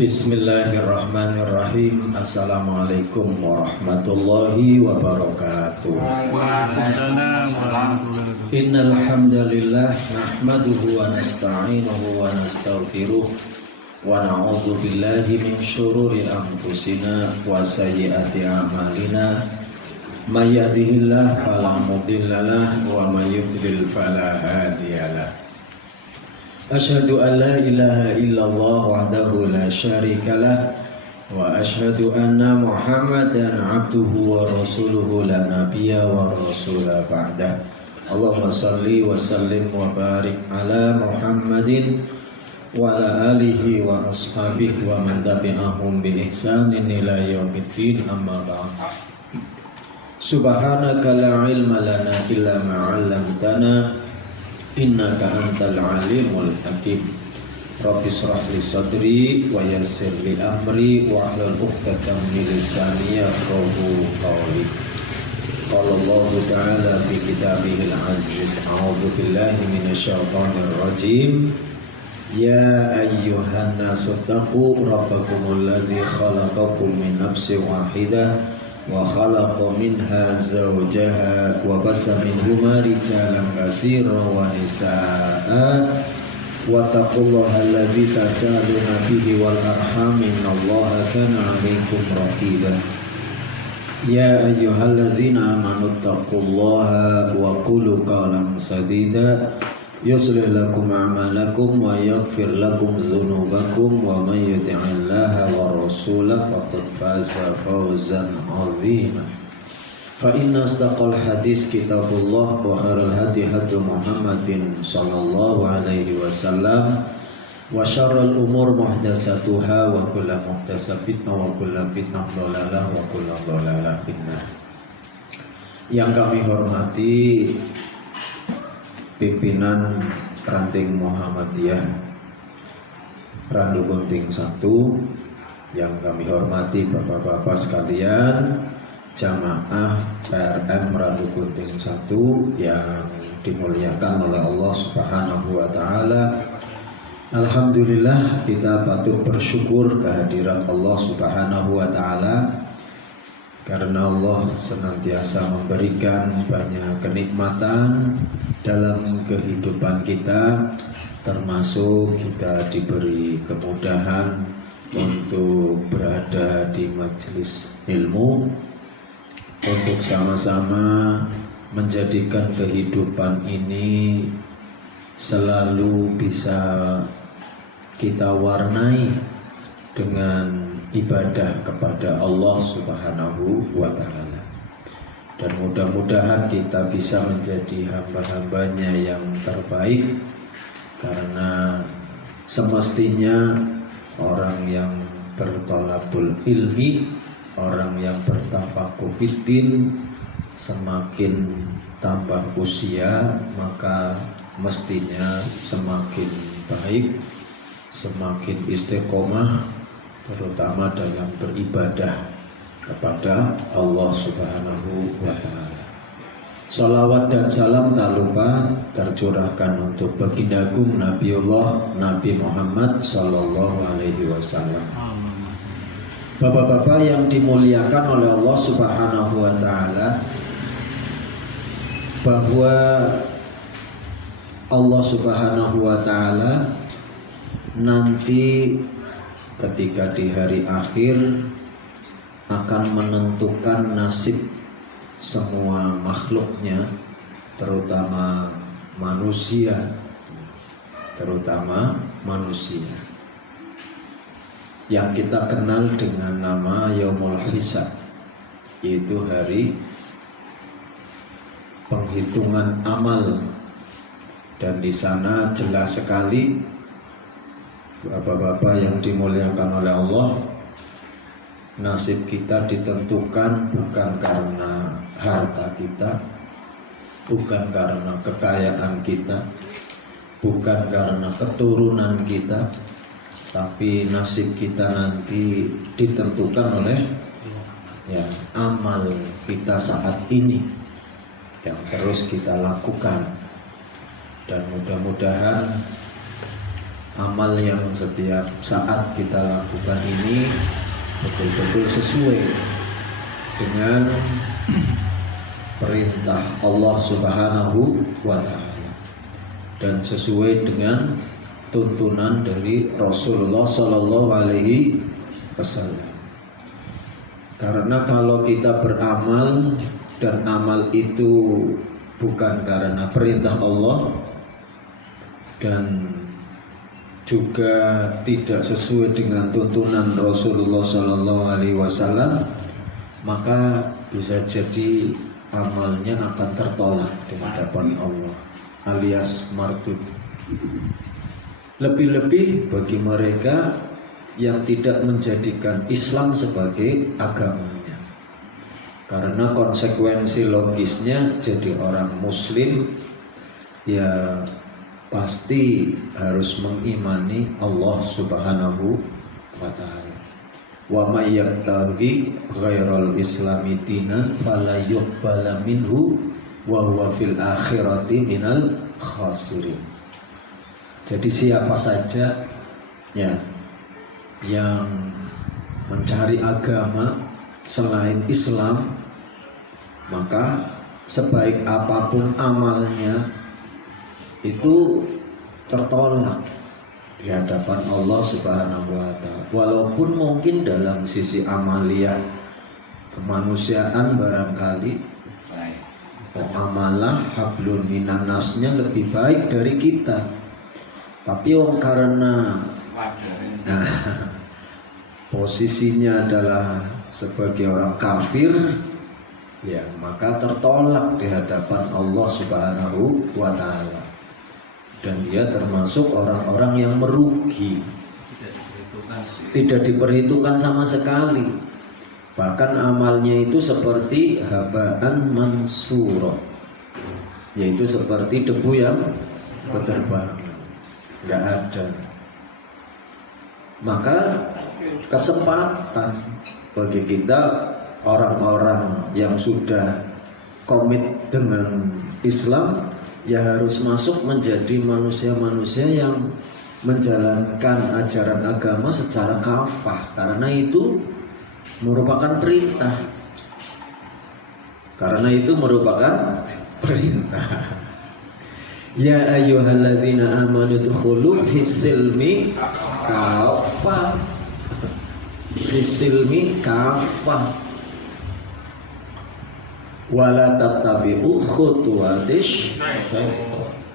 Bismillahirrahmanirrahim. Assalamualaikum warahmatullahi wabarakatuh. Innal hamdalillah nahmaduhu wa nasta'inuhu wa nastaghfiruh wa na'udzu billahi min syururi anfusina wa sayyiati a'malina. May yahdihillahu fala mudilla lahu wa may yudlil fala hadiyalah. Asyhadu an la ilaha illallah wahdahu la syarikalah wa asyhadu anna Muhammadan abduhu wa rasuluhu la nabiyya wa rasula ba'dah. Allahumma salli wa sallim wa barik ala Muhammadin wa ala alihi wa ashabihi wa man tabi'ahum bi ihsanin ila yaumiddin, amma ba'd. Subhanaka la ilma lana illa ma 'allamtana innaka antal alimul hakim. Rabbi shrah li sadri wa yassir li amri wa hlul 'uqdatam min lisani yafqahu qawli. Qala Allah ta'ala fi kitabihil aziz, a'udzu billahi minasy syaithanir rajim. Ya ayyuhan nasu taqu rabbakumul ladzi khalaqakum min nafsin wahidah wa khalaqa minha zawjaha wa bassa minhuma rijalan katsiran wa nisaa'a wa taqullaha alladzi tasaaluna bihi wal arham innallaha kana 'alaikum raqiba. Ya ayyuhalladzina amanu taqullaha wa qulu qawlan sadida yuslih lakum a'malakum wa yaghfir lakum dzunubakum wa may yuti'illaha wa rasulahu faqad faza fawzan 'azima. Fa inna asdaqal hadis kitabullah wa khairal hadi hadi Muhammadin sallallahu alaihi wasallam wa syarrul umur muhdatsatuha wa kullu muhdatsatin wa kullu bid'ah dhalalah wa kullu dhalalah finnar. Yang kami hormati pimpinan Ranting Muhammadiyah Randu Gunting 1, yang kami hormati bapak-bapak sekalian, jamaah PRM Randu Gunting 1 yang dimuliakan oleh Allah Subhanahu wa taala. Alhamdulillah, kita patut bersyukur kehadirat Allah Subhanahu wa taala, karena Allah senantiasa memberikan banyak kenikmatan dalam kehidupan kita, termasuk kita diberi kemudahan untuk berada di majelis ilmu, untuk sama-sama menjadikan kehidupan ini selalu bisa kita warnai dengan ibadah kepada Allah Subhanahu wa ta'ala. Dan mudah-mudahan kita bisa menjadi hamba-hambanya yang terbaik, karena semestinya orang yang berthalabul ilmi, orang yang bertafaquh fiddin, semakin tambah usia maka mestinya semakin baik, semakin istiqomah, terutama dalam beribadah kepada Allah Subhanahu wa ta'ala. Salawat dan salam tak lupa tercurahkan untuk baginda agung Nabiullah Nabi Muhammad sallallahu alaihi wasallam. Bapak-bapak yang dimuliakan oleh Allah Subhanahu wa ta'ala, bahwa Allah Subhanahu wa ta'ala nanti ketika di hari akhir akan menentukan nasib semua makhluknya, terutama manusia, yang kita kenal dengan nama Yaumul Hisab, yaitu hari penghitungan amal. Dan di sana jelas sekali, bapak-bapak yang dimuliakan oleh Allah, nasib kita ditentukan bukan karena harta kita, bukan karena kekayaan kita, bukan karena keturunan kita, tapi nasib kita nanti ditentukan oleh amal kita saat ini yang terus kita lakukan. Dan mudah-mudahan amal yang setiap saat kita lakukan ini betul-betul sesuai dengan perintah Allah Subhanahu wa ta'ala dan sesuai dengan tuntunan dari Rasulullah Sallallahu Alaihi Wasallam. Karena kalau kita beramal dan amal itu bukan karena perintah Allah dan juga tidak sesuai dengan tuntunan Rasulullah Sallallahu Alaihi Wasallam, maka bisa jadi amalnya akan tertolak di hadapan Allah alias mardud. Lebih-lebih bagi mereka yang tidak menjadikan Islam sebagai agamanya, karena konsekuensi logisnya jadi orang Muslim ya pasti harus mengimani Allah Subhanahu wa ta'ala. Wa may yabtaghi ghairal islami dinan fala yuqbala minhu wa huwa fil akhirati minal khasirin. Jadi siapa saja ya yang mencari agama selain Islam, maka sebaik apapun amalnya itu tertolak di hadapan Allah Subhanahu wa ta'ala. Walaupun mungkin dalam sisi amalia kemanusiaan barangkali amalah hablum minan nasnya lebih baik dari kita, tapi karena posisinya adalah sebagai orang kafir, ya maka tertolak di hadapan Allah Subhanahu wa ta'ala, dan dia termasuk orang-orang yang merugi, tidak diperhitungkan sama sekali. Bahkan amalnya itu seperti habaan mansuro, yaitu seperti debu yang berterbangan, nggak ada. Maka kesempatan bagi kita orang-orang yang sudah komit dengan Islam ya harus masuk menjadi manusia-manusia yang menjalankan ajaran agama secara kafah, karena itu merupakan perintah. Karena itu merupakan perintah. Ya ayyuhalladzina amanu dkhulu fis-silmi kafah. Fis-silmi kafah. Wala tattabi'u khutuwatish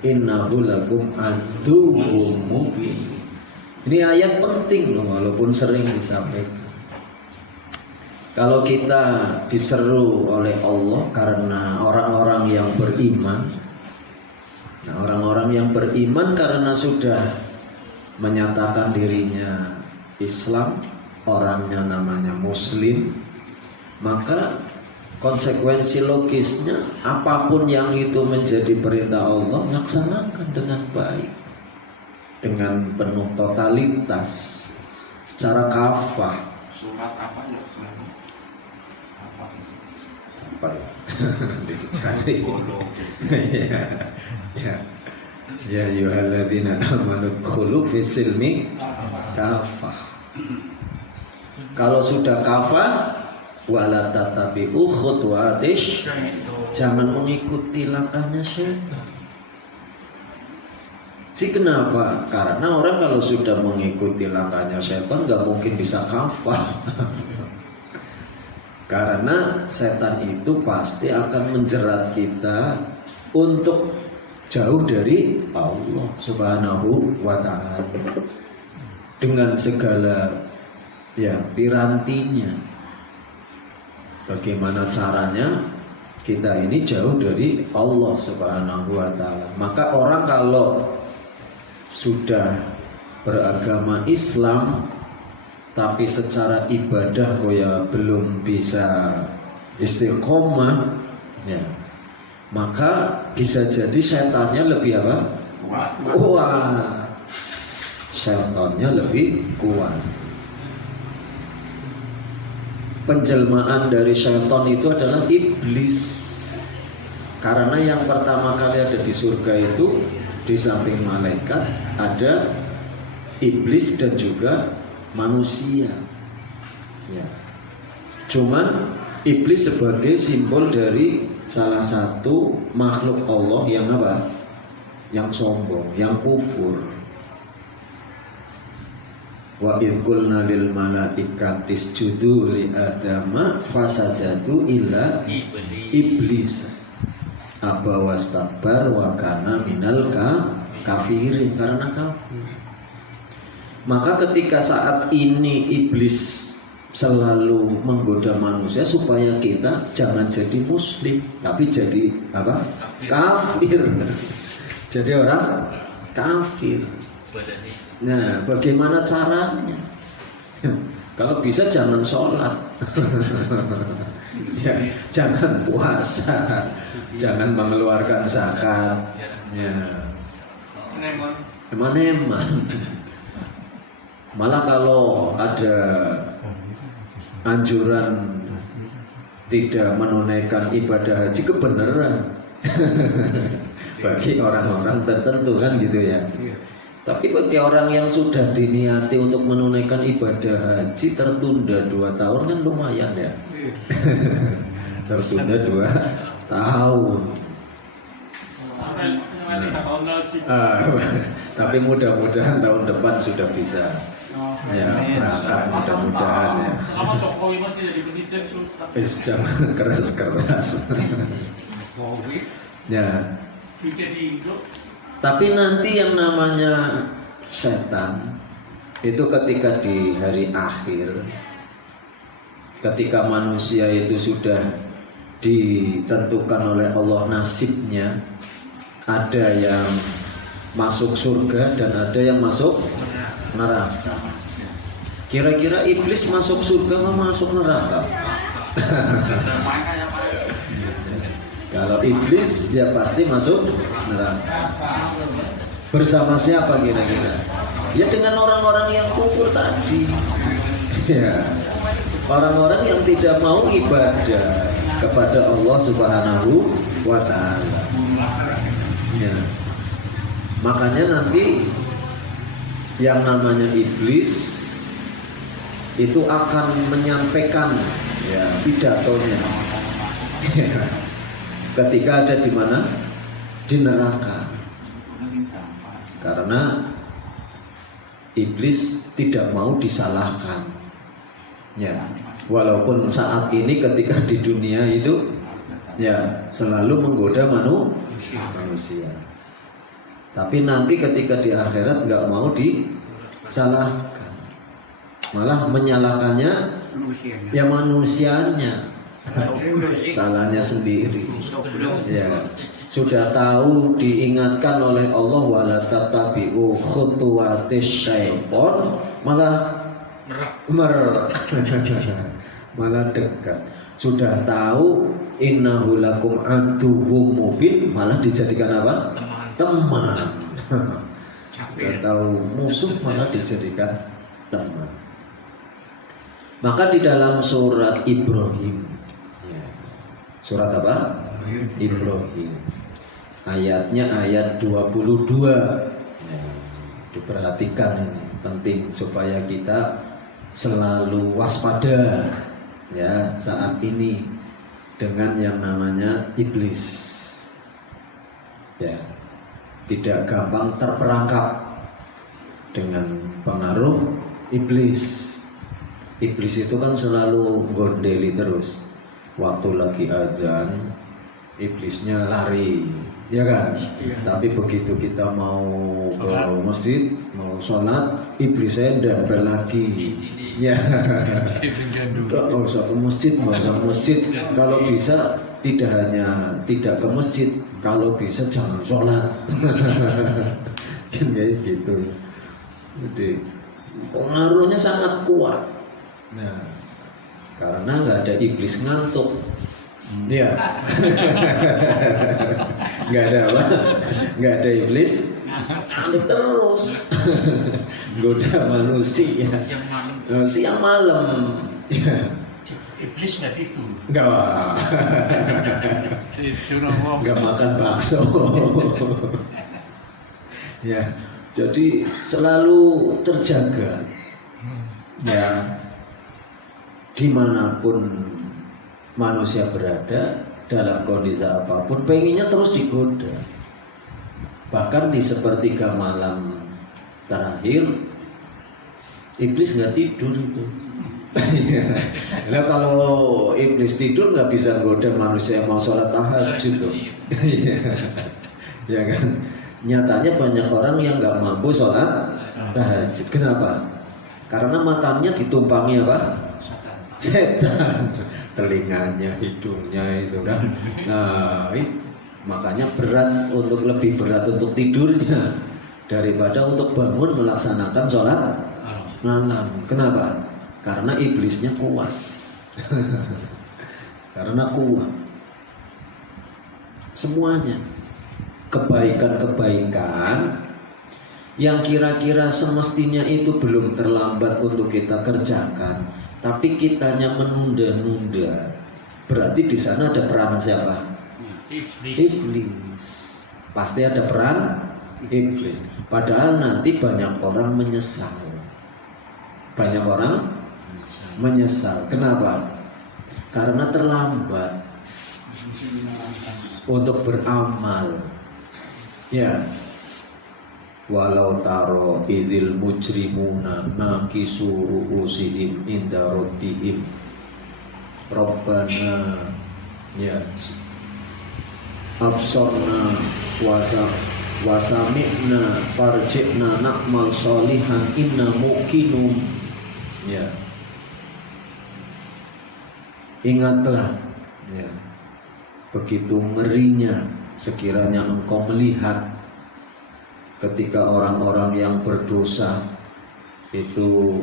innahu lakum aduwwum mubin. Ini ayat penting loh, walaupun sering disampaikan. Kalau kita diseru oleh Allah karena orang-orang yang beriman, nah orang-orang yang beriman karena sudah menyatakan dirinya Islam, orangnya namanya Muslim, maka konsekuensi logisnya apapun yang itu menjadi perintah Allah, laksanakan dengan baik, dengan penuh totalitas, secara kafah. Surat apa ya? Apa ya? Dicari. Ya ayyuhalladzina amanu dkhulu fis-silmi kafah. Kalau sudah kafah, wala tatabi'u khutuwatish, jangan mengikuti langkahnya syaitan. Kenapa? Karena orang kalau sudah mengikuti langkahnya syaitan gak mungkin bisa kafah. Karena setan itu pasti akan menjerat kita untuk jauh dari Allah Subhanahu wa ta'ala dengan segala ya pirantinya. Bagaimana caranya kita ini jauh dari Allah Subhanahu wa ta'ala. Maka orang kalau sudah beragama Islam tapi secara ibadah ya belum bisa istiqomah, ya maka bisa jadi setannya lebih apa? Kuat. Setannya lebih kuat. Penjelmaan dari syaitan itu adalah iblis. Karena yang pertama kali ada di surga itu di samping malaikat ada iblis dan juga manusia. Ya. Cuman iblis sebagai simbol dari salah satu makhluk Allah yang apa? Yang sombong, yang kufur. Wa idh qulna lil malaikati isjudu li adama fasajadu illa iblis aba wastakbar wa kana minal kafirin, karena kafir. Maka ketika saat ini iblis selalu menggoda manusia supaya kita jangan jadi muslim, tapi jadi apa? Kafir. Jadi orang kafir. Nah, bagaimana caranya? Kalau bisa jangan sholat, ya, jangan puasa, jangan mengeluarkan zakat, ya, eman-eman. Malah kalau ada anjuran tidak menunaikan ibadah haji, kebenaran bagi orang-orang tertentu kan gitu ya. Tapi bagi orang yang sudah diniati untuk menunaikan ibadah haji tertunda 2 tahun kan lumayan ya. Tertunda 2 tahun. Tapi mudah-mudahan tahun depan sudah bisa. Ya, berangkat mudah-mudahan ya. Jangan keras-keras. Ya. Tapi nanti yang namanya setan itu ketika di hari akhir, ketika manusia itu sudah ditentukan oleh Allah nasibnya, ada yang masuk surga dan ada yang masuk neraka. Kira-kira iblis masuk surga atau masuk neraka? Kalau iblis dia pasti masuk neraka. Bersama siapa kira-kira? Ya dengan orang-orang yang kufur tadi. Ya. Orang-orang yang tidak mau ibadah kepada Allah Subhanahu wa taala. Ya. Makanya nanti yang namanya iblis itu akan menyampaikan ya pidatonya. Ya. Ketika ada di mana? Di neraka. Karena iblis tidak mau disalahkan. Ya, walaupun saat ini ketika di dunia itu ya selalu menggoda manusia. Tapi nanti ketika di akhirat nggak mau disalahkan. Malah menyalahkannya ya manusianya. Salahnya sendiri. Ya, sudah tahu diingatkan oleh Allah wala tatabi'u khutuwatis syaiton, malah malah dekat. Sudah tahu innahu lakum aduwwum mubin, malah dijadikan apa? Teman. Sudah tahu musuh malah dijadikan teman. Maka di dalam surat Ibrahim, surat apa? Ibrahim. Ayatnya ayat 22. Ya, diperhatikan ini, penting supaya kita selalu waspada ya saat ini dengan yang namanya iblis. Ya, tidak gampang terperangkap dengan pengaruh iblis. Iblis itu kan selalu gondeli terus. Waktu lagi azan, iblisnya lari, ya kan? Iya. Tapi begitu kita mau ke masjid, mau sholat, iblisnya dempel lagi. Ya, nggak usah ke masjid, nggak usah ke masjid. Kalau bisa tidak hanya tidak ke masjid, kalau bisa jangan sholat. Kan kayak gitu. Jadi pengaruhnya sangat kuat. Nah, karena nggak ada iblis ngantuk, ya, nggak ada apa, nggak ada iblis ngantuk terus, goda manusia, siang malam, ya. Iblis nggak gitu, nggak makan bakso, ya, Jadi selalu terjaga. Ya, dimanapun manusia berada dalam kondisi apapun, pengennya terus digoda. Bahkan di sepertiga malam terakhir, iblis nggak tidur itu. Nah, kalau iblis tidur nggak bisa goda manusia yang mau sholat tahajud tuh. Ya kan? Nyatanya banyak orang yang nggak mampu sholat tahajud. Kenapa? Karena matanya ditumpangi apa? Setan. Telinganya, hidungnya itu kan. Nah, makanya lebih berat untuk tidurnya daripada untuk bangun melaksanakan sholat malam. Kenapa? Karena iblisnya kuat. Karena kuat. Semuanya kebaikan-kebaikan yang kira-kira semestinya itu belum terlambat untuk kita kerjakan, tapi kitanya menunda-nunda. Berarti di sana ada peran siapa? Iblis. Pasti ada peran iblis. Padahal nanti banyak orang menyesal. Banyak orang menyesal. Kenapa? Karena terlambat untuk beramal. Ya. Walau taro idil mujrimuna nakisu ru'usihim inda rabbihim Rabbana ya absorna wasami'na farji'na na'mal solihan inna muqinum. Ya, ingatlah ya, begitu ngerinya sekiranya engkau melihat ketika orang-orang yang berdosa itu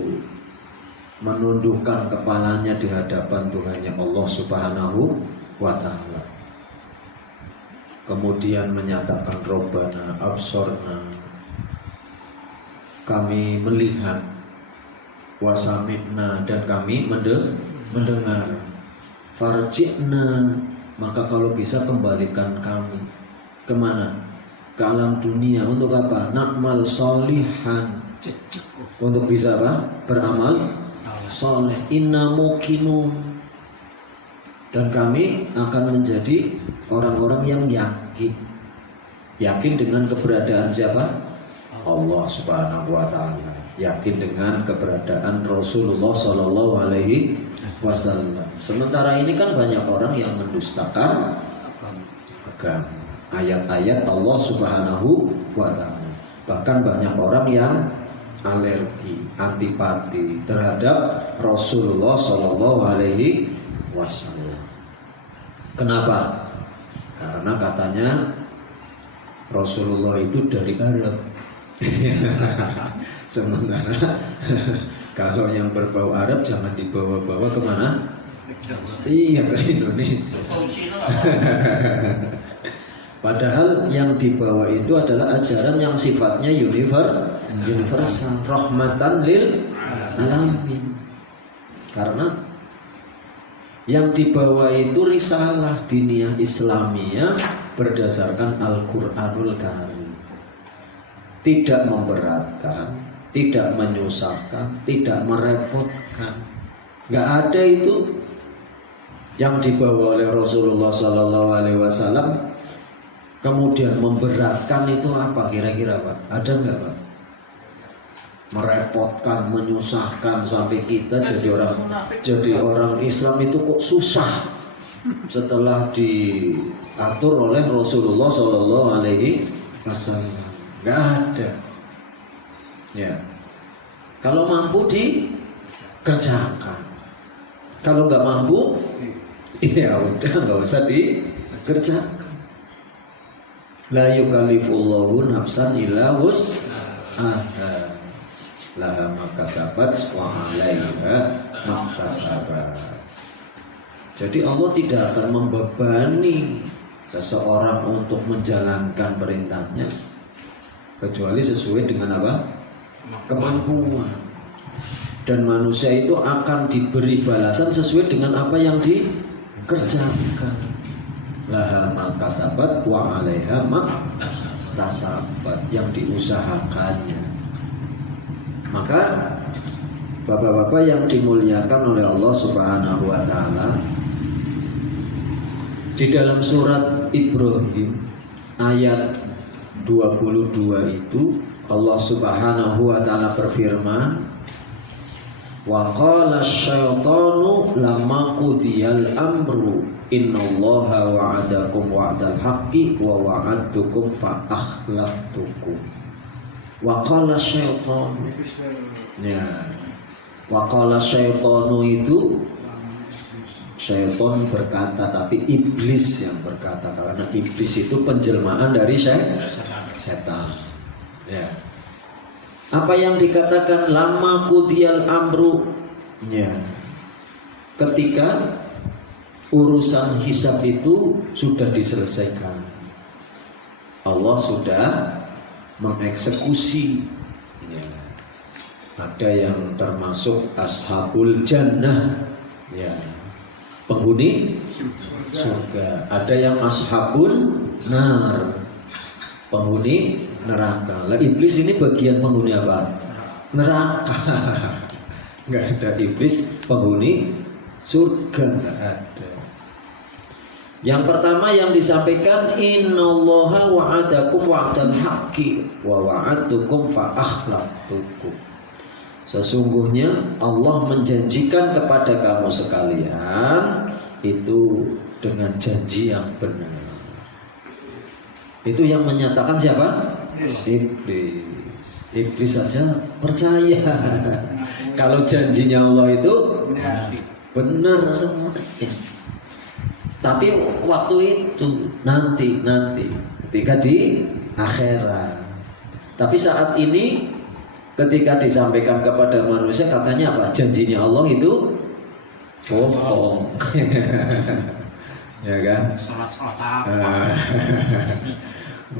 menundukkan kepalanya di hadapan Tuhannya Allah Subhanahu wa ta'ala, kemudian menyatakan Rabbana absorna, kami melihat, wasami'na, dan kami mendengar, farji'na, maka kalau bisa kembalikan kami kemana? Ke alam dunia. Untuk apa? Na'mal solihan, untuk bisa apa? Beramal soleh. Inna muqinun, dan kami akan menjadi orang-orang yang yakin dengan keberadaan siapa? Allah Subhanahu wa ta'ala, yakin dengan keberadaan Rasulullah Sallallahu Alaihi Wasallam. Sementara ini kan banyak orang yang mendustakan agama, ayat-ayat Allah Subhanahu wa ta'ala. Bahkan banyak orang yang alergi, antipati terhadap Rasulullah Sallallahu Alaihi Wasallam. Kenapa? Karena katanya Rasulullah itu dari Arab. Sementara kalau yang berbau Arab jangan dibawa-bawa kemana? Iya, ke Indonesia. Padahal yang dibawa itu adalah ajaran yang sifatnya universal, rahmatan lil alamin. Karena yang dibawa itu risalah diniyah Islamiyah berdasarkan Al-Qur'anul Karim. Tidak memberatkan, tidak menyusahkan, tidak merepotkan. Gak ada itu yang dibawa oleh Rasulullah Sallallahu Alaihi Wasallam kemudian memberatkan. Itu apa kira-kira Pak? Ada nggak Pak? Merepotkan, menyusahkan sampai kita jadi orang Islam itu kok susah setelah diatur oleh Rasulullah Sallallahu Alaihi Wasallam. Nggak ada. Ya, kalau mampu dikerjakan. Kalau nggak mampu, ya udah nggak usah dikerjakan. La yukallifullahu nafsan illa wus'aha, laha makasabat wa 'alaiha maktasabat. Jadi Allah tidak akan membebani seseorang untuk menjalankan perintahnya kecuali sesuai dengan apa? Kemampuan. Dan manusia itu akan diberi balasan sesuai dengan apa yang dikerjakan. Laha makasabat wa 'alaiha maktasabat. maktasabat, yang diusahakannya. Maka bapak-bapak yang dimuliakan oleh Allah Subhanahu wa taala, di dalam surat Ibrahim ayat 22 itu Allah Subhanahu wa taala berfirman, wa qala asy-syaitanu lamma qudiyal amru innallaha wa'adakum wa'dal haqqi wa wa'adtukum fa akhlaftukum. Wa qala asy-syaitanu, ya, wa qala asy-syaitanu itu syaitan berkata, tapi iblis yang berkata, karena iblis itu penjelmaan dari setan. Ya. Apa yang dikatakan lama qudiyal amru? Ya. Ketika urusan hisab itu sudah diselesaikan, Allah sudah mengeksekusi. Ya. Ada yang termasuk ashabul jannah, ya, penghuni surga. Ada yang ashabun nar, penghuni neraka. Lah iblis ini bagian penghuni apa? Neraka. Enggak ada iblis penghuni surga, enggak ada. Yang pertama yang disampaikan, innallaha wa'adakum wa'dal haqqi wa wa'adtukum fa akhlaftukum. Sesungguhnya Allah menjanjikan kepada kamu sekalian itu dengan janji yang benar. Itu yang menyatakan siapa? Iblis. Iblis saja percaya kalau janjinya Allah itu benar semuanya. Tapi waktu itu nanti ketika di akhirat. Tapi saat ini ketika disampaikan kepada manusia, katanya apa? Janjinya Allah itu bohong. Ya kan?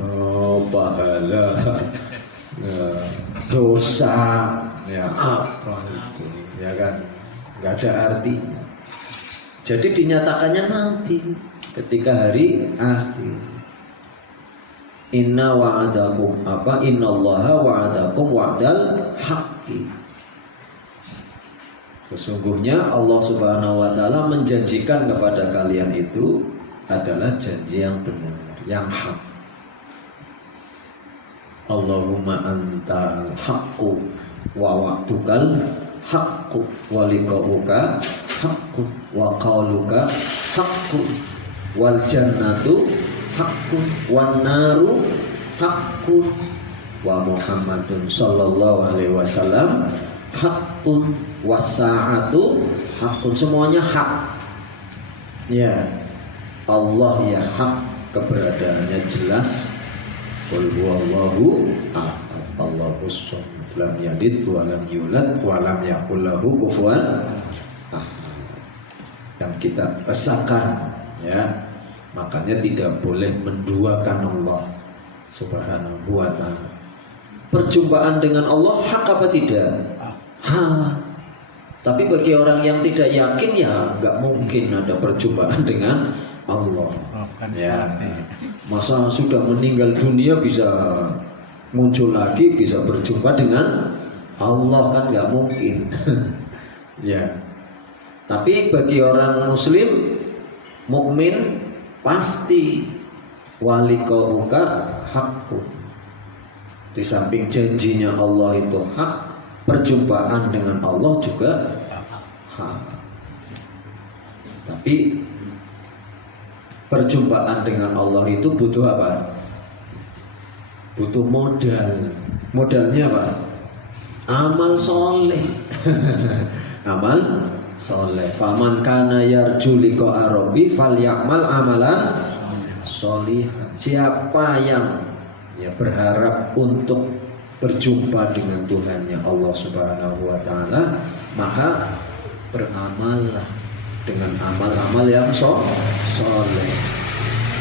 Oh, pahala, dosa, ya apa itu, ya kan? Nggak ada arti. Jadi dinyatakannya nanti ketika hari akhir. Inna wa'adakum apa? Innallaha wa'adakum wa'dal haqqi. Sesungguhnya Allah Subhanahu wa taala menjanjikan kepada kalian itu adalah janji yang benar, yang hak. Allahumma antal haqqu wa wa'dukal haqqu wa liqa'uka haqqu wa qauluka haqqu wal jannatu haqqun wan naru haqqun wa Muhammadun sallallahu alaihi wasallam haqqun was-sa'atu haqqun. Semuanya hak. Ya. Allah ya hak, keberadaannya jelas. Qul huwallahu ahad, Allahus samad, lam yalid wa lam yulad wa lam yakul lahu kufuwan ahad. Yang kita pesankan, ya. Makanya tidak boleh menduakan Allah Subhanahu wa ta'ala. Perjumpaan dengan Allah hak apa tidak? Hak. Tapi bagi orang yang tidak yakin, ya nggak mungkin ada perjumpaan dengan Allah. Ya. Masa sudah meninggal dunia bisa muncul lagi, bisa berjumpa dengan Allah, kan nggak mungkin. Ya. Tapi bagi orang Muslim mukmin pasti walikauka hakku. Di samping janjinya Allah itu hak, perjumpaan dengan Allah juga hak. Tapi perjumpaan dengan Allah itu butuh apa? Butuh modal. Modalnya apa? Amal soleh. Amal soleh. Faman kana yarju liqa'a rabbi falyamal amalan sholihan. Siapa yang berharap untuk berjumpa dengan Tuhannya Allah Subhanahu wa taala, maka beramallah dengan amal-amal yang soleh.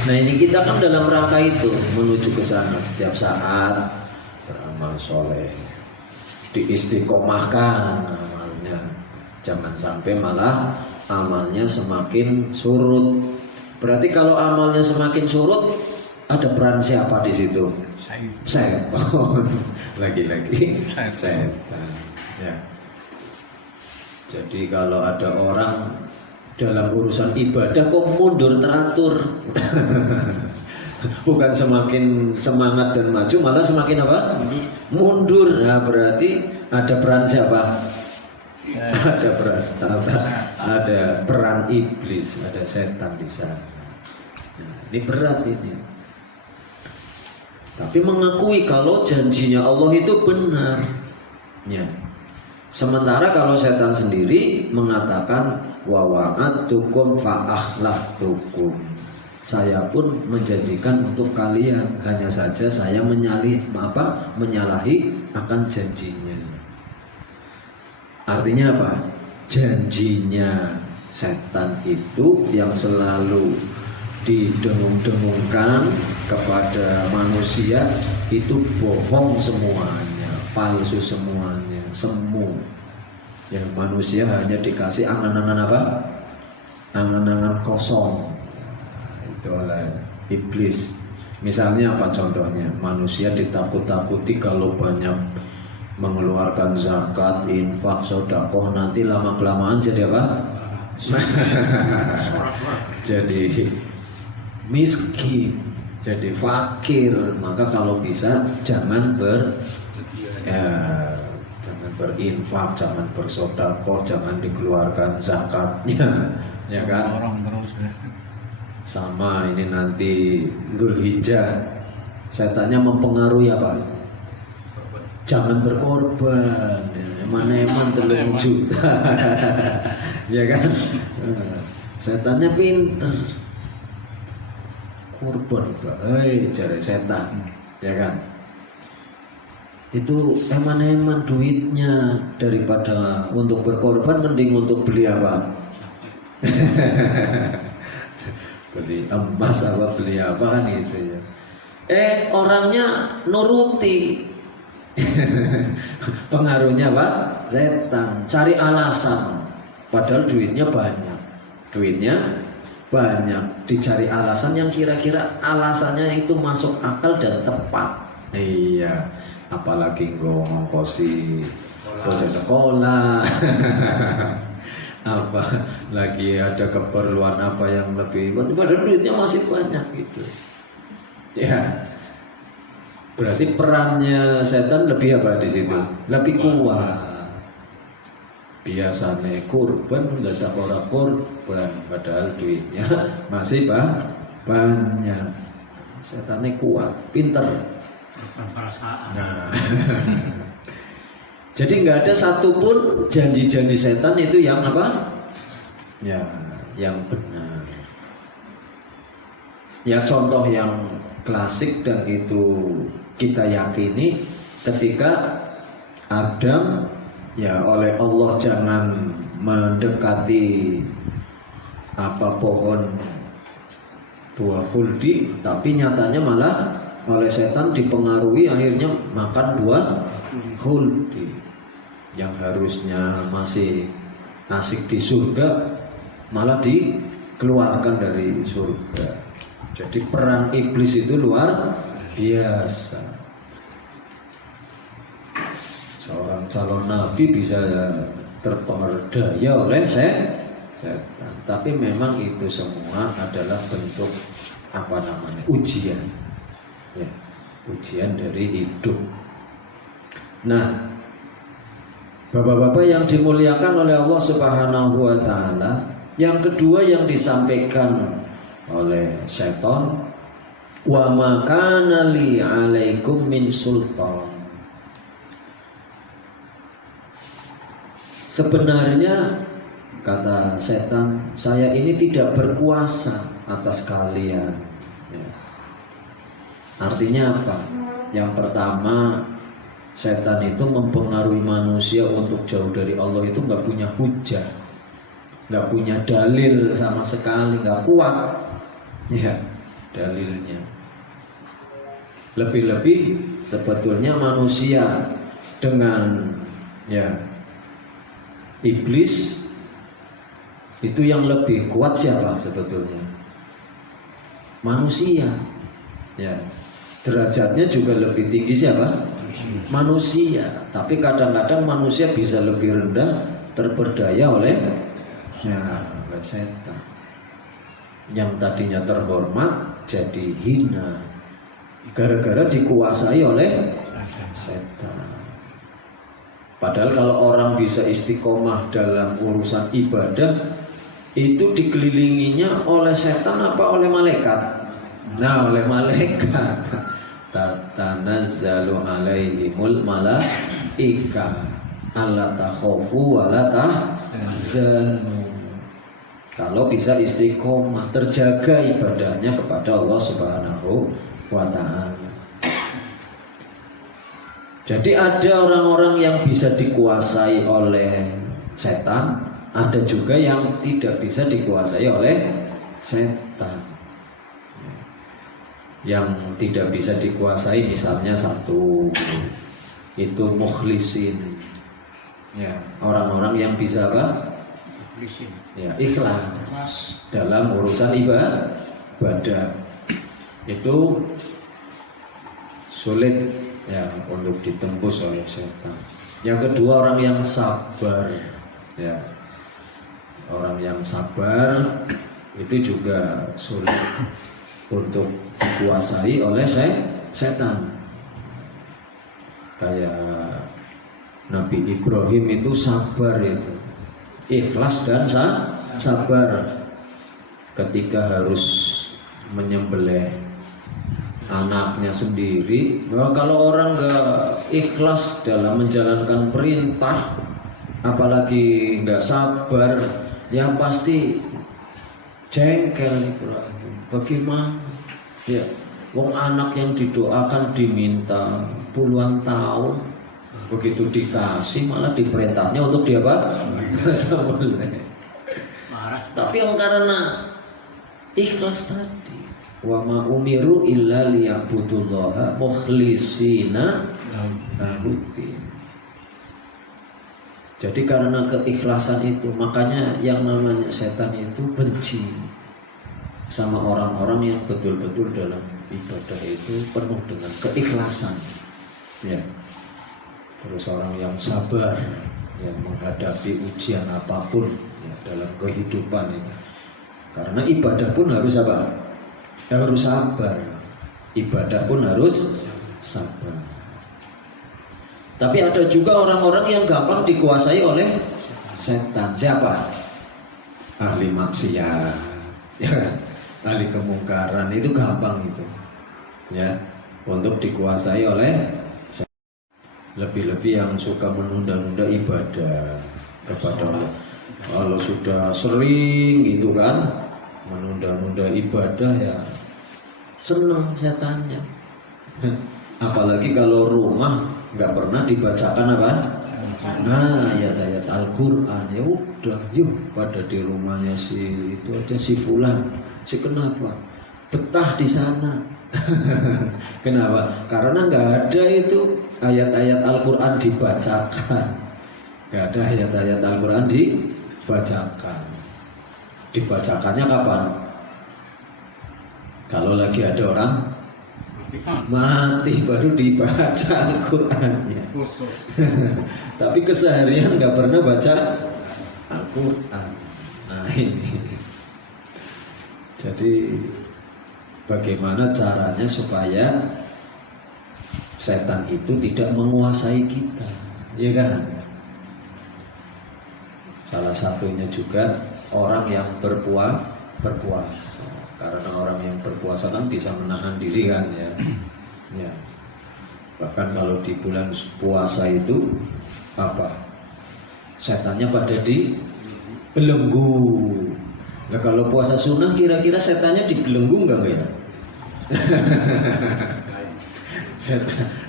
Nah, ini kita kan dalam rangka itu menuju ke sana, setiap saat beramal soleh, diistiqomahkan amalnya. Jangan sampai malah amalnya semakin surut. Berarti kalau amalnya semakin surut, ada peran siapa di situ? Setan. Lagi-lagi setan. Ya. Jadi kalau ada orang dalam urusan ibadah kok mundur teratur. Bukan semakin semangat dan maju, malah semakin apa? Mundur. Nah, berarti ada peran siapa? Ada peran ada peran iblis, ada setan di sana. Nah, ini berat ini. Tapi mengakui kalau janjinya Allah itu benar. Ya. Sementara kalau setan sendiri mengatakan wa wa'adtukum fa akhlaftukum. Saya pun menjanjikan untuk kalian, hanya saja saya menyalahi akan janjinya. Artinya apa? Janjinya setan itu yang selalu didengung-dengungkan kepada manusia itu bohong semuanya, palsu semuanya, semu. Yang manusia hanya dikasih angan-angan apa? Angan-angan kosong. Itu oleh iblis. Misalnya apa contohnya? Manusia ditakut-takuti kalau banyak mengeluarkan zakat, infak, sedekah, nanti lama-kelamaan jadi apa? Jadi miskin, jadi fakir. Maka kalau bisa jangan berinfak, jangan bersedekah, jangan dikeluarkan zakatnya, ya kan? Orang terus ya. Sama ini nanti Dzulhijjah, setannya mempengaruhi apa? Jangan berkorban, eman-eman 3 juta, ya kan? Setannya pinter, korban, cari setan, ya kan? Itu eman-eman duitnya, daripada untuk berkorban mending untuk beli apa? Beli emas apa beli apa kan gitu ya. Orangnya nuruti. Pengaruhnya apa? Setan. Cari alasan. Padahal duitnya banyak. Dicari alasan yang kira-kira alasannya itu masuk akal dan tepat. Iya. Apalagi ngongkosi sekolah. Apa lagi ada keperluan apa yang lebih, padahal duitnya masih banyak gitu. Ya. Berarti perannya setan lebih apa di situ? Lebih kuat. Biasanya kurban enggak ada orang kurban, padahal duitnya masih banyak. Setannya kuat, pinter. Nah. Jadi nggak ada satupun janji-janji setan itu yang apa? Ya, yang benar. Ya contoh yang klasik dan itu kita yakini ketika Adam ya oleh Allah jangan mendekati apa pohon buah khuldi, tapi nyatanya malah oleh setan dipengaruhi akhirnya makan buah khuldi yang harusnya masih asik di surga malah dikeluarkan dari surga. Jadi peran iblis itu luar biasa. Seorang calon nabi bisa terpengaruh daya oleh setan. Tapi memang itu semua adalah bentuk apa namanya? Ujian. Ya, ujian dari hidup. Nah, Bapak-bapak yang dimuliakan oleh Allah Subhanahu wa taala, yang kedua yang disampaikan oleh syaitan, wa ma kana li 'alaikum min sultan. Sebenarnya kata setan, saya ini tidak berkuasa atas kalian. Ya. Artinya apa? Yang pertama, setan itu mempengaruhi manusia untuk jauh dari Allah itu nggak punya hujah, nggak punya dalil sama sekali, nggak kuat, ya dalilnya. Lebih-lebih sebetulnya manusia dengan ya iblis itu yang lebih kuat siapa sebetulnya? Manusia, ya. derajatnya juga lebih tinggi siapa? Manusia. Tapi kadang-kadang manusia bisa lebih rendah terperdaya oleh setan. Yang tadinya terhormat jadi hina gara-gara dikuasai oleh setan. Padahal kalau orang bisa istiqomah dalam urusan ibadah, itu dikelilinginya oleh setan apa oleh malaikat? Nah, oleh malaikat. Tatanazzalu alaihimul malaika alla takhafu wa la tahzanu. Kalau bisa istiqomah, terjaga ibadahnya kepada Allah Subhanahu wa ta'ala. Jadi ada orang-orang yang bisa dikuasai oleh setan, ada juga yang tidak bisa dikuasai oleh setan. Yang tidak bisa dikuasai misalnya satu, itu mukhlisin. Ya, orang-orang yang bisa apa? Ya, ikhlas dalam urusan ibadah. Itu sulit ya untuk ditembus oleh setan. Yang kedua, orang yang sabar. Ya, orang yang sabar itu juga sulit untuk dikuasai oleh setan. Kayak Nabi Ibrahim itu sabar itu, ikhlas dan sabar ketika harus menyembelih anaknya sendiri. Nah, kalau orang gak ikhlas dalam menjalankan perintah, apalagi gak sabar, ya pasti jengkel Ibrahim. Bagaimana? Ya, wong anak yang didoakan diminta puluhan tahun, begitu dikasih malah diperintahnya untuk dia apa? Tapi yang karena ikhlas tadi, wa ma umiru illa liya'budullaha mukhlishina lahuddin. Jadi karena keikhlasan itu, makanya yang namanya setan itu benci sama orang-orang yang betul-betul dalam ibadah itu penuh dengan keikhlasan. Ya. Terus orang yang sabar, yang menghadapi ujian apapun ya, dalam kehidupan ini. Karena ibadah pun harus apa? Harus sabar. Ibadah pun harus sabar. Tapi ada juga orang-orang yang gampang dikuasai oleh setan. Siapa? Ahli maksiat, ya kan? Ahli kemungkaran itu gampang itu, ya, untuk dikuasai oleh setan. Lebih-lebih yang suka menunda-nunda ibadah kepada Allah. Kalau sudah sering gitu kan menunda-nunda ibadah, ya senang setannya. Apalagi kalau rumah nggak pernah dibacakan apa? Nah, ayat-ayat Al-Quran, ya udah, yuk pada di rumahnya si itu aja si fulan, si kenapa betah di sana? Kenapa? Karena nggak ada itu ayat-ayat Al-Quran dibacakan, nggak ada ayat-ayat Al-Quran dibacakan. Dibacakannya kapan? Kalau lagi ada orang mati baru dibaca Al-Qurannya. Tapi keseharian nggak pernah baca Al-Quran. Nah ini. Jadi bagaimana caranya supaya setan itu tidak menguasai kita, ya kan? Salah satunya juga orang yang berpuasa. Karena orang yang berpuasa kan bisa menahan diri kan ya. Ya. Bahkan kalau di bulan puasa itu apa? Setannya pada dibelenggu. Nah kalau puasa sunnah kira-kira setannya dibelenggu enggak ya?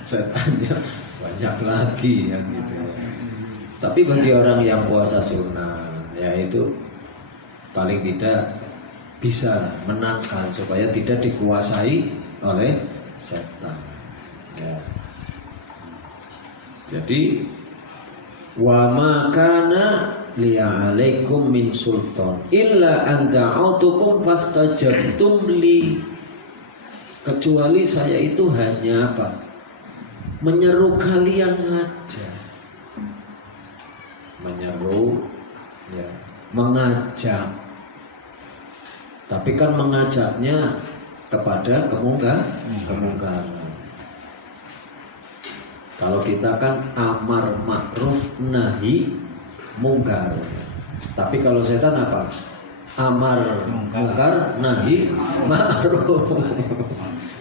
Setannya banyak lagi yang gitu. Tapi bagi orang yang puasa sunnah, ya itu paling tidak bisa menangkal supaya tidak dikuasai oleh setan. Ya. Jadi wa ma kana li'alaikum min sultan illa an da'autukum fastajabtum li. kecuali saya itu hanya apa? Menyeru kalian saja. Menyeru, ya, mengajak. Tapi kan mengajaknya kepada kemungkaran. Kalau kita kan amar ma'ruf nahi mungkar. Tapi kalau setan apa? Amar mungkar nahi ma'ruf.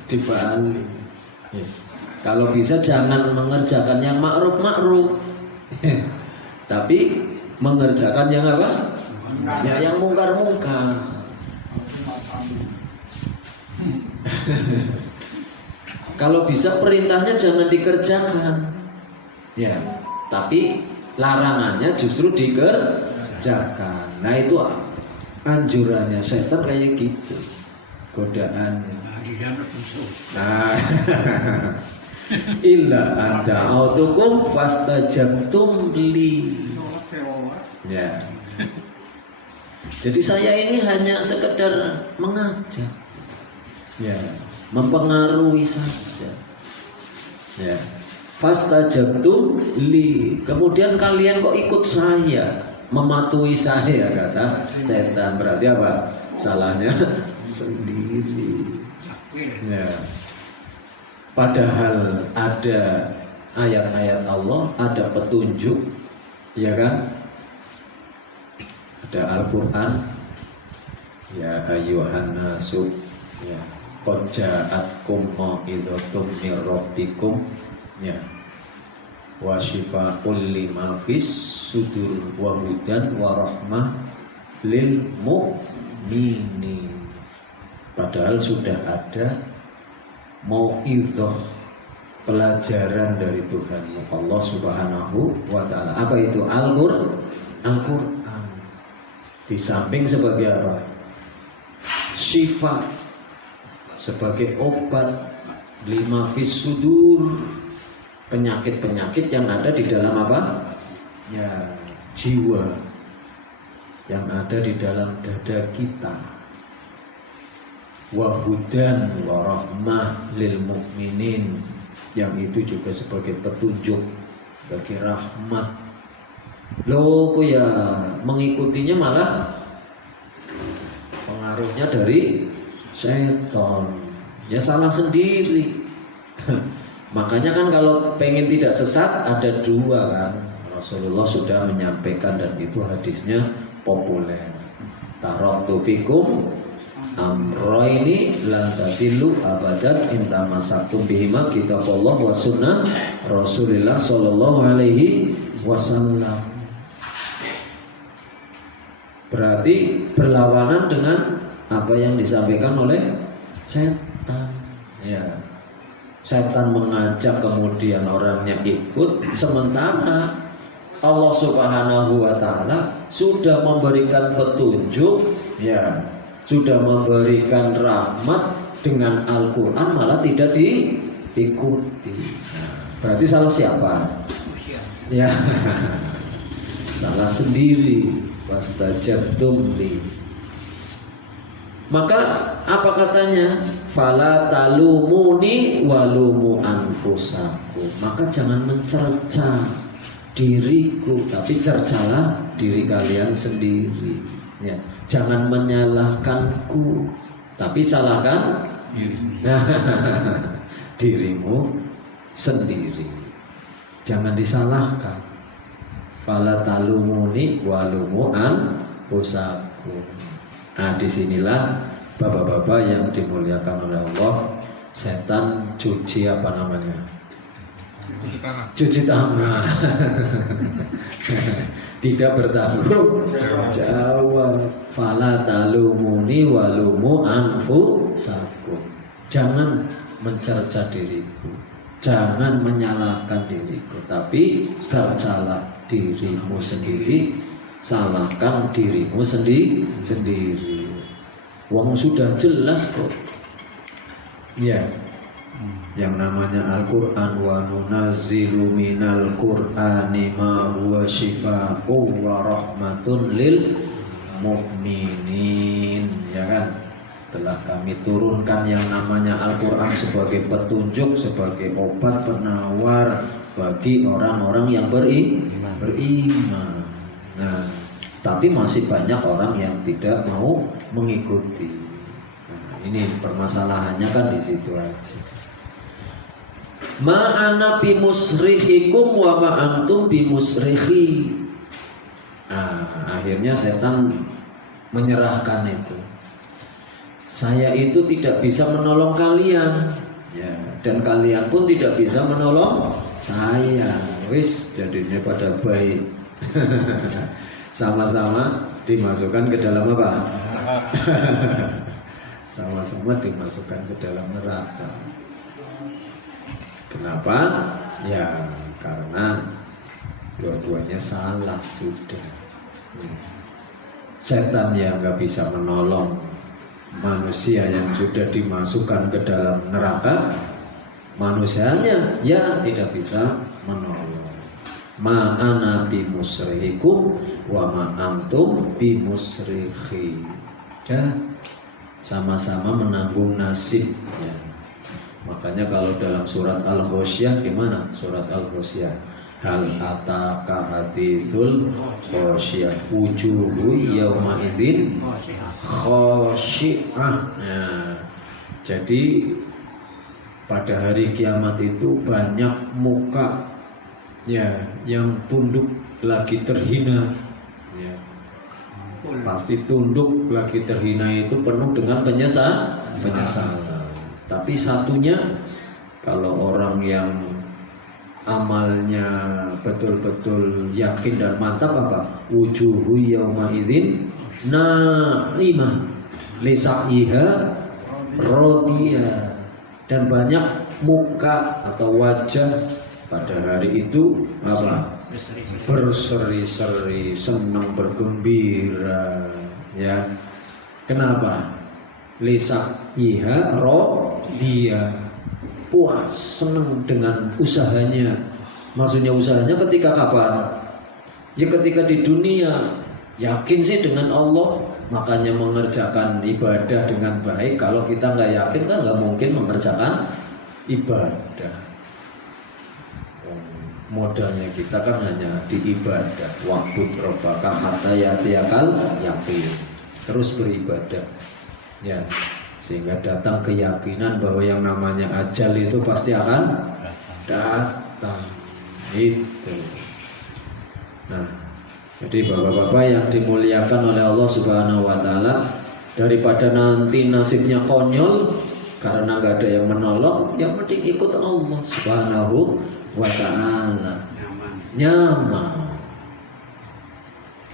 Dibalik. Kalau bisa jangan mengerjakan yang ma'ruf, tapi mengerjakan yang apa? Ya, yang mungkar. Kalau bisa perintahnya jangan dikerjakan, ya, tapi larangannya justru dikerjakan. Nah itu anjurannya setan kayak gitu, godaannya. Nah, illa anta autukum fastajabtum li. Ya. Jadi saya ini hanya sekedar mengajak, ya, mempengaruhi saja. Ya. Fastajabtum li. Kemudian kalian kok ikut saya, mematuhi saya, kata setan. Berarti apa? Salahnya sendiri. Ya. Padahal ada ayat-ayat Allah, ada petunjuk, ya kan? Ada Al-Quran, ya ayyuhan nasu, ya qad ja'atkum mau'izatum mir rabbikum, ya wa shifaa'un lima fis sudur wa hudan wa rahmah lil mu'minin. Padahal sudah ada mau'izah, pelajaran dari Tuhan Allah Subhanahu wa ta'ala. Apa itu? Al-Quran. Di samping sebagai apa? Syifa, sebagai obat lima fis sudur, penyakit-penyakit yang ada di dalam apa? Ya, jiwa, yang ada di dalam dada kita. Wa hudan wa rahmah lil mu'minin, yang itu juga sebagai petunjuk, sebagai rahmat. Loh kok ya mengikutinya malah pengaruhnya dari setan. Ya salah sendiri. Makanya kan kalau pengen tidak sesat ada dua kan. Rasulullah sudah menyampaikan dan itu hadisnya populer. Taraktu fikum amroini lan tadillu abadan in tamassaktum bihima kitabullah wa sunnah Rasulillah sallallahu alaihi wasallam. Berarti berlawanan dengan apa yang disampaikan oleh setan. Ya. Setan mengajak kemudian orangnya ikut, sementara Allah Subhanahu wa ta'ala sudah memberikan petunjuk, ya, sudah memberikan rahmat dengan Al-Quran, malah tidak diikuti. Berarti salah siapa? Ya, salah sendiri. Fastajabtum li. Maka apa katanya? Fala talumuni walumu anfusakum. Maka jangan mencerca diriku, tapi cercalah diri kalian sendiri. Ya. Jangan menyalahkanku, tapi salahkan dirimu sendiri. Jangan disalahkan. Fala talumuni walumu anfusakum. Nah, disinilah bapak-bapak yang dimuliakan oleh Allah, setan cuci apa namanya? Cuci tangan. Tidak bertanggung jawab. Fala talumuni walumu anfusakum. Jangan mencerca diriku, jangan menyalahkan diriku, tapi tercalah dirimu sendiri, salahkan dirimu sendiri. Wong sudah jelas kok. Ya. Yang namanya Al-Qur'an, wa nunazzilu minal Qur'ani ma huwa syifaa'un wa rahmatun lil mu'minin, ya kan? Telah kami turunkan yang namanya Al-Quran sebagai petunjuk, sebagai obat penawar bagi orang-orang yang beriman. Nah, tapi masih banyak orang yang tidak mau mengikuti. Nah, ini permasalahannya kan di situ aja. Ma'ana bimusrihikum wa ma'antum bimusrihi. Nah, akhirnya setan menyerahkan itu. Saya itu tidak bisa menolong kalian, ya, dan kalian pun tidak bisa menolong saya. Wis jadinya pada baik. Sama-sama dimasukkan ke dalam apa? Sama-sama dimasukkan ke dalam neraka. Kenapa? Ya karena dua-duanya salah sudah. Setan yang nggak bisa menolong manusia yang sudah dimasukkan ke dalam neraka, manusianya ya tidak bisa menolong. Ma'ana bimusrihikum wa ma'antum bimusrihi. Dan sama-sama menanggung nasib ya. Makanya kalau dalam surat Al-Ghasyiyah gimana? Surat Al-Ghasyiyah, hal ataka hadithul ghasyiyah wujuhu yawma idzin khashi'ah. Nah, jadi pada hari kiamat itu banyak muka ya yang tunduk lagi terhina ya. Pasti tunduk lagi terhina itu penuh dengan penyesalan. Tapi satunya kalau orang yang amalnya betul-betul yakin dan mantap apa? Wujuhu yawma idzin na'imah lisa'iha radiyah. Dan banyak muka atau wajah pada hari itu apa? Berseri-seri, senang, bergembira ya. Kenapa? Lisa'iha radiyah, puas, senang dengan usahanya. Maksudnya usahanya ketika kapan? Ya ketika di dunia yakin sih dengan Allah, makanya mengerjakan ibadah dengan baik. Kalau kita nggak yakin kan nggak mungkin mengerjakan ibadah. Modalnya kita kan hanya di ibadah. Wa'bud rabbaka hatta ya'tiyakal yaqin. Terus beribadah. Ya, sehingga datang keyakinan bahwa yang namanya ajal itu pasti akan datang. Itu. Nah, jadi bapak-bapak yang dimuliakan oleh Allah Subhanahu wa taala, daripada nanti nasibnya konyol karena nggak ada yang menolong, yang penting ikut Allah Subhanahu wa ta'ala. Nyaman.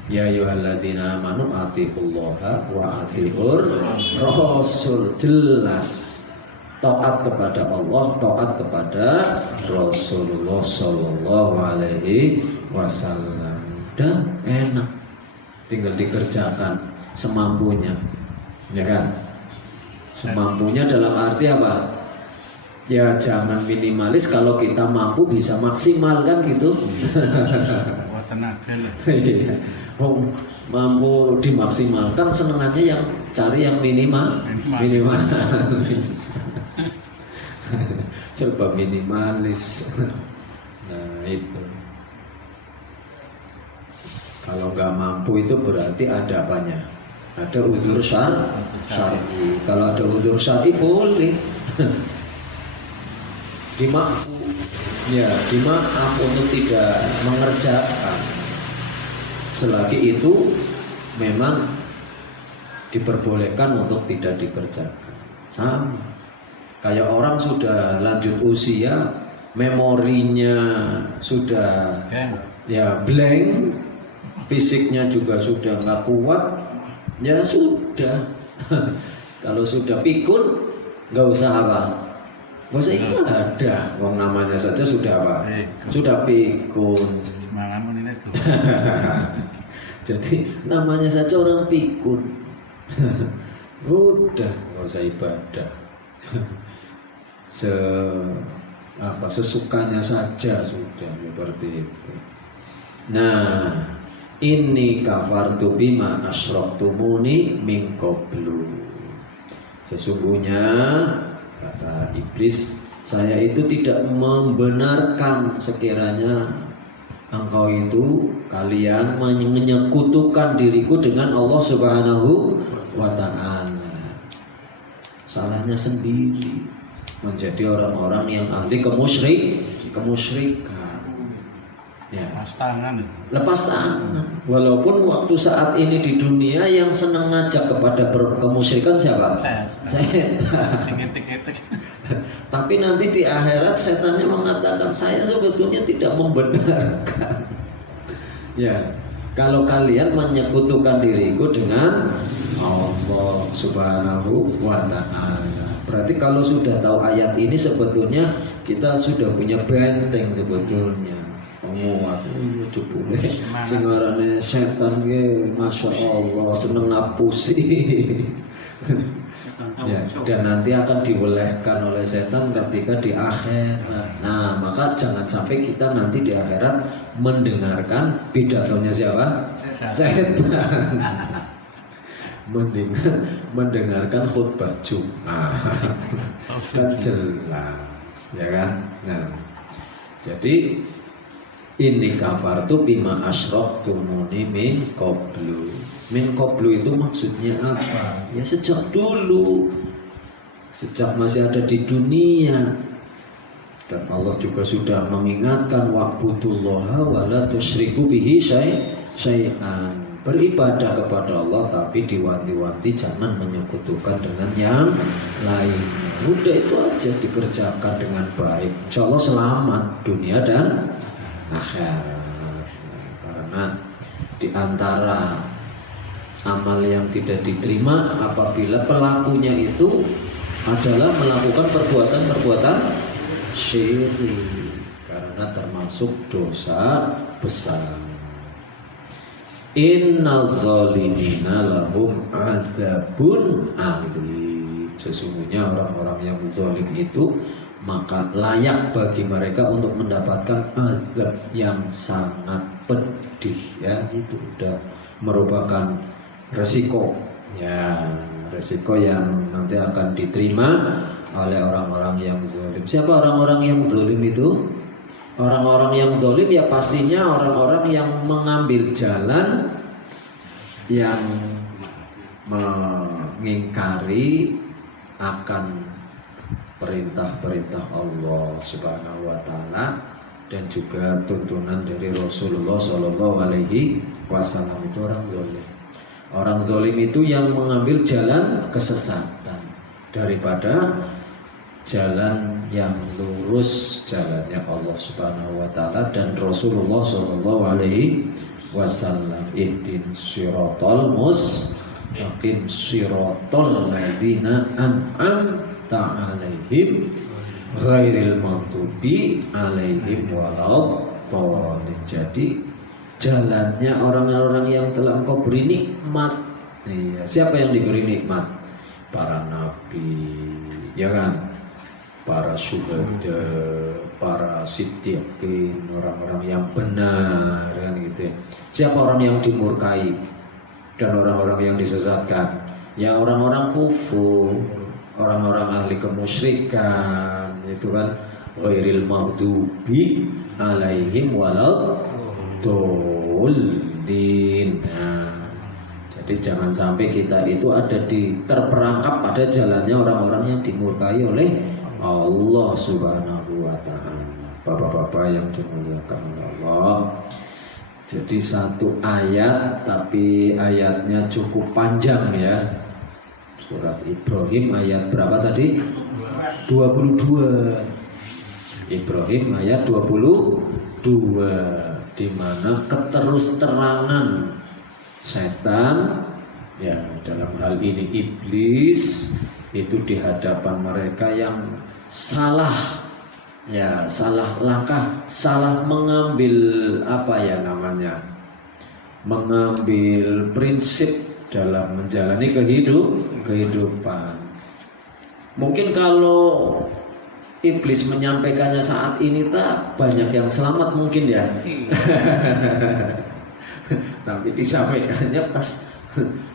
Ya ayyuhalladzina amanu atiqullaha wa atiqur rasul. Jelas taat kepada Allah, taat kepada Rasulullah sallallahu alaihi wasallam. Dan enak, tinggal dikerjakan semampunya, ya kan? Semampunya dalam arti apa? Ya jangan minimalis, kalau kita mampu bisa maksimal kan gitu. Wah tenaga lah. Mampu dimaksimalkan, senengannya yang cari yang minimalis. Serba minimalis. Nah itu. Kalau nggak mampu itu berarti ada apanya? Ada uzur syar'i. Kalau ada uzur syar'i boleh. Dimaaf, ya dimaaf untuk tidak mengerjakan. Selagi itu memang diperbolehkan untuk tidak dikerjakan. Sama. Kayak orang sudah lanjut usia, memorinya sudah ya blank, fisiknya juga sudah nggak kuat, ya sudah. Kalau sudah pikun, nggak usah apa. Gak usah ibadah, wong namanya saja sudah apa? Sudah pikun. Jadi namanya saja orang pikun. Udah, gak usah ibadah. Sesukanya saja sudah seperti itu. Nah, ini kafartu bima asyraktumuni min qablu. Sesungguhnya kata iblis, saya itu tidak membenarkan sekiranya engkau itu kalian menyekutukan diriku dengan Allah Subhanahu wa ta'ala. Salahnya sendiri menjadi orang-orang yang ahli kemusyrikan. Ya. Lepas tangan. Walaupun waktu saat ini di dunia yang senang ngajak kepada kemusyrikan siapa? Setan. Tapi nanti di akhirat setannya mengatakan saya sebetulnya tidak membenarkan. Ya, kalau kalian menyekutukan diriku dengan Allah Subhanahu wa ta'ala. Berarti kalau sudah tahu ayat ini sebetulnya kita sudah punya benteng sebetulnya. Penguat jebule sing arane setan ge masyaallah seneng ngapusi. Ya, dan nanti akan diwelehkan oleh setan ketika di akhirat. Nah, maka jangan sampai kita nanti di akhirat mendengarkan pidatonya siapa? Setan. Mendengarkan khutbah Jumat. Kan jelas, ya kan? Nah, jadi ini kafartu bima asyraktumuni min qablu. Min qablu itu maksudnya apa? Ya sejak dulu. Sejak masih ada di dunia. Dan Allah juga sudah mengingatkan wa'budullaha wa la tusyriku bihi syai'an. Beribadah kepada Allah tapi diwanti-wanti jangan menyekutukan dengan yang lain. Udah itu aja dikerjakan dengan baik. Insyaallah selamat dunia dan akhirat. Karena di antara amal yang tidak diterima apabila pelakunya itu adalah melakukan perbuatan-perbuatan syirik, karena termasuk dosa besar. Inna zalimina lahum azabun alim. Sesungguhnya orang-orang yang zalim itu maka layak bagi mereka untuk mendapatkan azab yang sangat pedih. Ya, itu sudah merupakan resiko, ya, resiko yang nanti akan diterima oleh orang-orang yang zalim. Siapa orang-orang yang zalim itu? Orang-orang yang zalim ya pastinya orang-orang yang mengambil jalan yang mengingkari akan perintah-perintah Allah Subhanahu wa taala dan juga tuntunan dari Rasulullah Shallallahu alaihi wasallam. Itu orang zalim. Orang zalim itu yang mengambil jalan kesesatan daripada jalan yang lurus, jalannya Allah Subhanahu wa taala dan Rasulullah Shallallahu alaihi wasallam. Ihdinas siratal mustaqim siratal ladzina an'amta alaihim ghairil maghdubi alaihim waladdallin. Jadi jalannya orang-orang yang telah engkau beri nikmat. Iya, siapa yang diberi nikmat? Para nabi, ya kan? Para syuhada, para siddiqin, orang-orang yang benar, kan gitu. Siapa orang yang dimurkai dan orang-orang yang disesatkan? Ya orang-orang kufur, orang-orang ahli kemusyrikan, itu kan ghairil maghdubi alaihim waladdallin. Nah, jadi jangan sampai kita itu ada terperangkap pada jalannya orang-orang yang dimurkai oleh Allah Subhanahu wa ta'ala. Bapak-bapak yang dimuliakan oleh Allah. Jadi satu ayat tapi ayatnya cukup panjang ya. Surat Ibrahim ayat berapa tadi? 22. Ibrahim ayat 22, di mana keterus-terangan setan, ya dalam hal ini iblis, itu di hadapan mereka yang salah, ya salah langkah, salah mengambil apa ya namanya, mengambil prinsip dalam menjalani kehidupan. Mungkin kalau iblis menyampaikannya saat ini tak banyak yang selamat mungkin ya. Tapi disampaikannya pas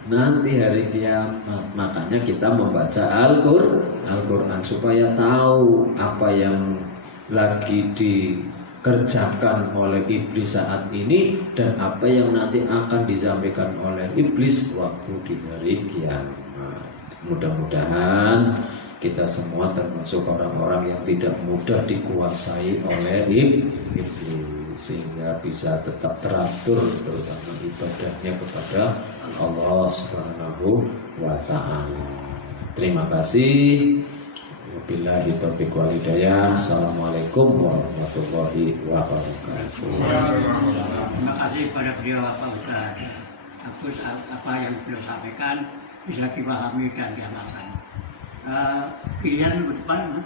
nanti hari kiamat. Makanya kita membaca Al-Quran supaya tahu apa yang lagi dikerjakan oleh iblis saat ini dan apa yang nanti akan disampaikan oleh iblis waktu di hari kiamat. Mudah-mudahan kita semua termasuk orang-orang yang tidak mudah dikuasai oleh iblis, sehingga bisa tetap teratur terutama ibadahnya kepada Allah Subhanahu wa Ta'ala. Terima kasih. Wabillahi taufiq wal hidayah. Assalamualaikum warahmatullahi wabarakatuh. Terima kasih kepada beliau Pak Ustaz. Apa yang beliau sampaikan bisa dipahami dan diamalkan. Pilihan depan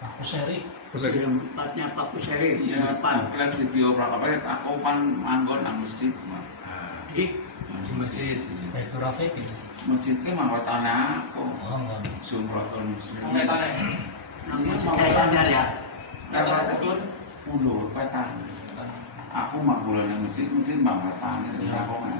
Pak Kuseri. tempatnya Pak Kuseri di Ya, depan. kalian video berapa ya? Aku pan manggon nang masjid, Di masjid. Itu Rafiq itu. Masjid ke manggon tanah aku. Oh, enggak. Sumroton muslim. namanya saya Bandar ya. Lewat itu udah petang. Aku manggon yang masjid manggon tanah. Aku kan.